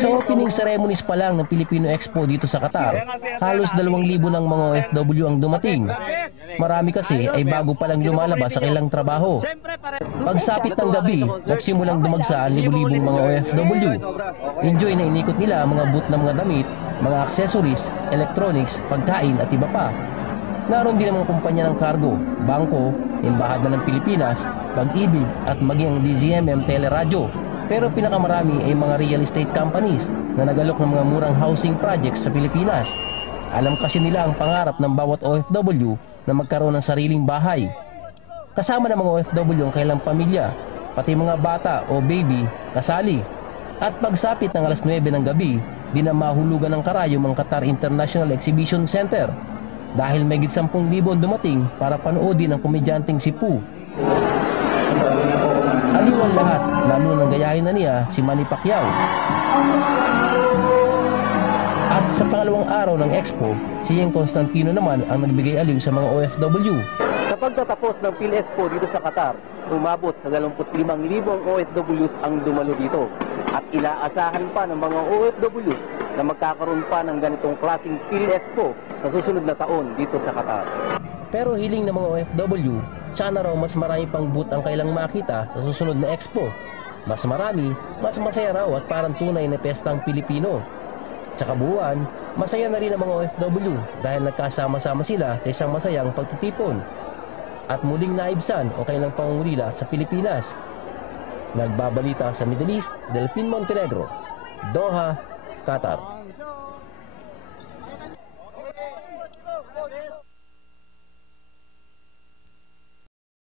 Sa opening ceremonies pa lang ng Filipino Expo dito sa Qatar, halos 2,000 ng mga OFW ang dumating. Marami kasi ay bago pa lang lumalabas sa kanilang trabaho. Pagsapit ng gabi, nagsimulang dumagsa ang libu-libong mga OFW. Enjoy na inikot nila ang mga booth ng mga damit, mga accessories, electronics, pagkain at iba pa. Naroon din ang mga kumpanya ng kargo, bangko, embahada ng Pilipinas, Pag-ibig at maging ang DZMM Teleradyo. Pero pinakamarami ay mga real estate companies na nagalok ng mga murang housing projects sa Pilipinas. Alam kasi nila ang pangarap ng bawat OFW na magkaroon ng sariling bahay. Kasama ng mga OFW ang kailang pamilya, pati mga bata o baby kasali. At pagsapit ng alas 9 ng gabi, di na mahulugan ng karayom ang Qatar International Exhibition Center dahil may 10,000 dumating para panoodin ang komedyanteng si Pooh. Aliwan lahat, lalo nang gayahin na niya si Manny Pacquiao. At sa pangalawang araw ng Expo, si Yeng Constantino naman ang nagbigay aliw sa mga OFW. Sa pagtatapos ng PhilExpo dito sa Qatar, umabot sa 25,000 OFWs ang dumalo dito. At inaasahan pa ng mga OFWs na magkakaroon pa ng ganitong klaseng PhilExpo sa susunod na taon dito sa Qatar. Pero hiling ng mga OFW, sana raw mas marami pang booth ang kailang makita sa susunod na Expo. Mas marami, mas masaya raw at parang tunay na pestang Pilipino. Sa kabuuan, masaya na rin ang mga OFW dahil nagkasama-sama sila sa isang masayang pagtitipon. At muling naibsan ang kailang pangungulila sa Pilipinas. Nagbabalita sa Middle East, Delphin Montenegro, Doha, Qatar.